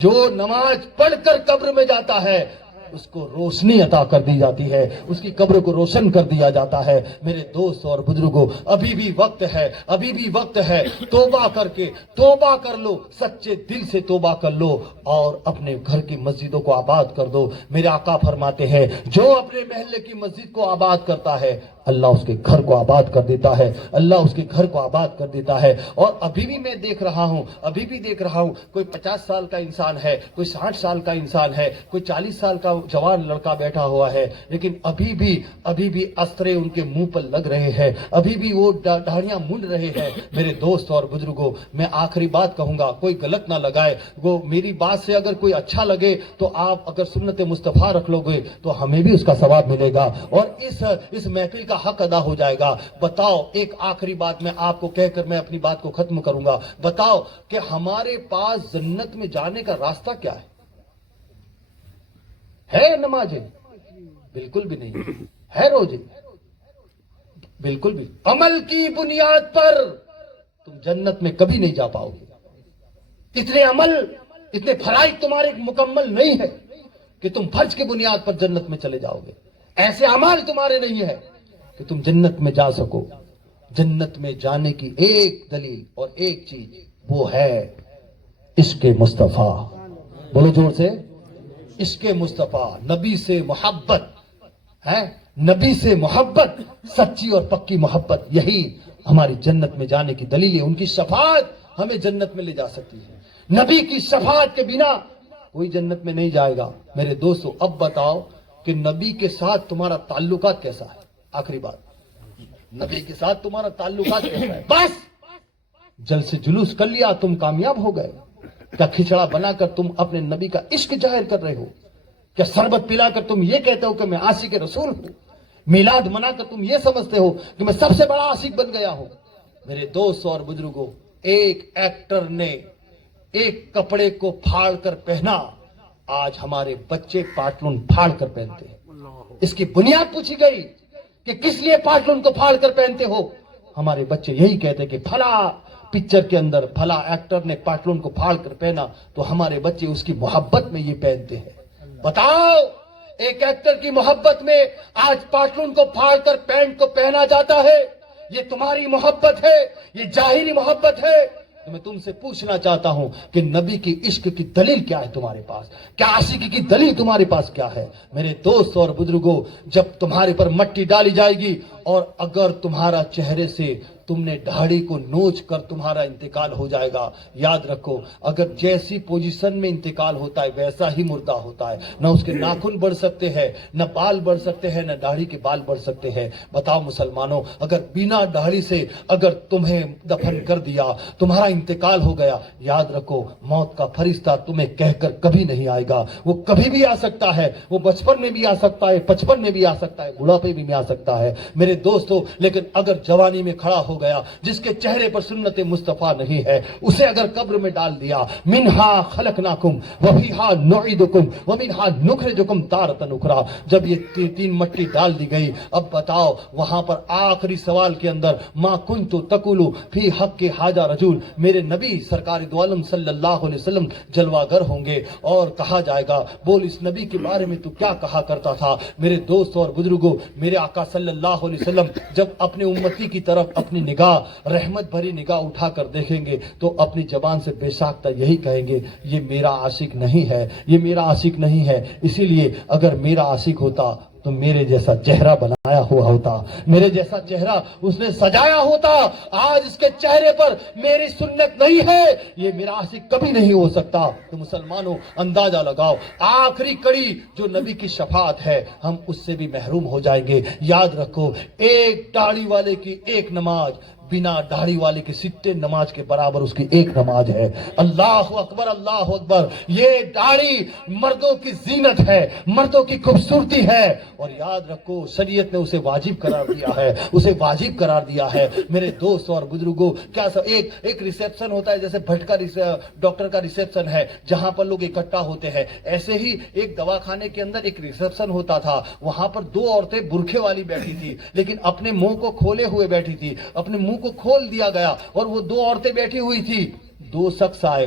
جو نماز پڑھ کر قبر میں جاتا ہے اس کو روشنی عطا کر دی جاتی ہے، اس کی قبر کو روشن کر دیا جاتا ہے۔ میرے دوست اور بزرگوں، ابھی بھی وقت ہے، ابھی بھی وقت ہے، توبہ کر کے توبہ کر لو، سچے دل سے توبہ کر لو اور اپنے گھر کی مسجدوں کو آباد کر دو۔ میرے آقا فرماتے ہیں جو اپنے محلے کی مسجد کو آباد کرتا ہے اللہ اس کے گھر کو آباد کر دیتا ہے، اللہ اس کے گھر کو آباد کر دیتا ہے۔ اور ابھی بھی میں دیکھ رہا ہوں کوئی 50 سال کا انسان ہے، کوئی 60 سال کا انسان ہے، کوئی 40 سال کا جوان لڑکا بیٹھا ہوا ہے، لیکن ابھی بھی استرے ان کے منہ پر لگ رہے ہیں، ابھی بھی وہ داڑھیاں منڈ رہے ہیں۔ میرے دوست اور بزرگوں، میں آخری بات کہوں گا، کوئی غلط نہ لگائے، وہ میری بات سے اگر کوئی اچھا لگے تو آپ اگر سنت مصطفیٰ رکھ لو گے تو ہمیں بھی اس کا ثواب ملے گا اور اس محفل کا حق ادا ہو جائے گا۔ بتاؤ، ایک آخری بات میں آپ کو کہہ کر میں اپنی بات کو ختم کروں گا، بتاؤ کہ ہمارے پاس جنت میں جانے کا راستہ کیا ہے نمازیں؟ بالکل بھی نہیں ہے، روزے بالکل بھی، عمل کی بنیاد پر تم جنت میں کبھی نہیں جا پاؤ گے۔ اتنے عمل، اتنے فرائض تمہارے مکمل نہیں ہے کہ تم فرض کی بنیاد پر جنت میں چلے جاؤ گے، ایسے اعمال تمہارے نہیں ہے کہ تم جنت میں جا سکو۔ جنت میں جانے کی ایک دلیل اور ایک چیز وہ ہے عشق مصطفیٰ، بولو زور سے، عشق مصطفیٰ، نبی سے محبت ہے، نبی سے محبت، سچی اور پکی محبت، یہی ہماری جنت میں جانے کی دلیل ہے۔ ان کی شفاعت ہمیں جنت میں لے جا سکتی ہے، نبی کی شفاعت کے بنا کوئی جنت میں نہیں جائے گا۔ میرے دوستو، اب بتاؤ کہ نبی کے ساتھ تمہارا تعلقات کیسا ہے؟ آخری بات، نبی کے ساتھ تمہارا تعلقات کیسا ہے؟ بس جلد سے جلوس کر لیا، تم کامیاب ہو گئے؟ کیا کھچڑا بنا کر تم اپنے نبی کا عشق ظاہر کر رہے ہو؟ کیا شربت پلا کر تم یہ کہتے ہو کہ میں عاشق رسول ہوں؟ میلاد منا کر تم یہ سمجھتے ہو کہ میں سب سے بڑا عاشق بن گیا ہوں؟ میرے دوست اور بزرگوں، ایک ایکٹر نے ایک کپڑے کو پھاڑ کر پہنا، آج ہمارے بچے پاٹلون پھاڑ کر پہنتے ہیں۔ اس کی بنیاد پوچھی گئی کہ کس لیے پاٹلون کو پھاڑ کر پہنتے ہو؟ ہمارے بچے یہی کہتے ہیں کہ پھلا پکچر کے اندر پھلا ایکٹر نے پاٹلون کو پھاڑ کر پہنا تو ہمارے بچے اس کی محبت میں یہ پہنتے ہیں۔ بتاؤ، ایک ایکٹر کی محبت میں آج پاٹلون کو پھاڑ کر پینٹ کو پہنا جاتا ہے، یہ تمہاری محبت ہے، یہ ظاہری محبت ہے؟ تو میں تم سے پوچھنا چاہتا ہوں کہ نبی کی عشق کی دلیل کیا ہے تمہارے پاس؟ کیا عاشقی کی دلیل تمہارے پاس کیا ہے؟ میرے دوست اور بزرگوں، جب تمہارے پر مٹی ڈالی جائے گی اور اگر تمہارا چہرے سے تم نے داڑھی کو نوچ کر تمہارا انتقال ہو جائے گا، یاد رکھو، اگر جیسی پوزیشن میں انتقال ہوتا ہے ویسا ہی مردہ ہوتا ہے، نہ اس کے ناخن بڑھ سکتے ہیں، نہ بال بڑھ سکتے ہیں، نہ داڑھی کے بال بڑھ سکتے ہیں۔ بتاؤ مسلمانوں، اگر بنا داڑھی سے اگر تمہیں دفن کر دیا، تمہارا انتقال ہو گیا، یاد رکھو موت کا فرشتہ تمہیں کہہ کر کبھی نہیں آئے گا، وہ کبھی بھی آ سکتا ہے، وہ بچپن میں بھی آ سکتا ہے، 55 میں بھی آ سکتا ہے، بڑھاپے میں بھی آ سکتا ہے میرے دوستو۔ لیکن اگر جوانی میں کھڑا ہو گیا، جس کے چہرے پر سنت مصطفیٰ نہیں ہے، اسے اگر قبر میں ڈال دیا، منہا خلقناکم وفیہا نعیدکم ومنہا نخرجکم تارۃ اخری، جب یہ تین مٹی ڈال دی گئی، اب بتاؤ وہاں پر آخری سوال کے اندر ما کنت تقول فی حق حاجہ رجل، میرے نبی سرکار دو عالم صلی اللہ علیہ وسلم جلوہ گر ہوں گے اور کہا جائے گا بول اس نبی کے بارے میں تو کیا کہا کرتا تھا؟ میرے دوست اور بزرگوں، میرے آقا صلی اللہ علیہ وسلم جب اپنے امتی کی طرف اپنی نگاہ، رحمت بھری نگاہ اٹھا کر دیکھیں گے تو اپنی زبان سے بے ساختہ یہی کہیں گے، یہ میرا عاشق نہیں ہے، یہ میرا عاشق نہیں ہے۔ اسی لیے اگر میرا عاشق ہوتا تو میرے جیسا چہرہ بنایا ہوا ہوتا، میرے جیسا چہرہ اس نے سجایا ہوتا۔ آج اس کے چہرے پر میری سنت نہیں ہے، یہ میرا عاشق کبھی نہیں ہو سکتا۔ تو مسلمانوں اندازہ لگاؤ، آخری کڑی جو نبی کی شفاعت ہے، ہم اس سے بھی محروم ہو جائیں گے۔ یاد رکھو، ایک داڑھی والے کی ایک نماز بنا داڑھی والے کی 60 نماز کے برابر اس کی ایک نماز ہے۔ اللہ اکبر، اللہ اکبر۔ یہ داڑھی مردوں کی زینت ہے، مردوں کی خوبصورتی ہے، اور یاد رکھو شریعت نے اسے واجب قرار دیا ہے، اسے واجب قرار دیا ہے۔ میرے دوست اور بزرگوں، کیا ایک ریسیپشن ہوتا ہے، جیسے بھٹ کا ڈاکٹر کا ریسیپشن ہے جہاں پر لوگ اکٹھا ہوتے ہیں، ایسے ہی ایک دواخانے کے اندر ایک ریسیپشن ہوتا تھا، وہاں پر 2 عورتیں برقعے والی بیٹھی تھی، لیکن اپنے منہ کو کھولے ہوئے بیٹھی تھی، اپنے منہ کو کھول دیا گیا اور وہ 2 عورتیں بیٹھی ہوئی تھی۔ 2 شخص آئے،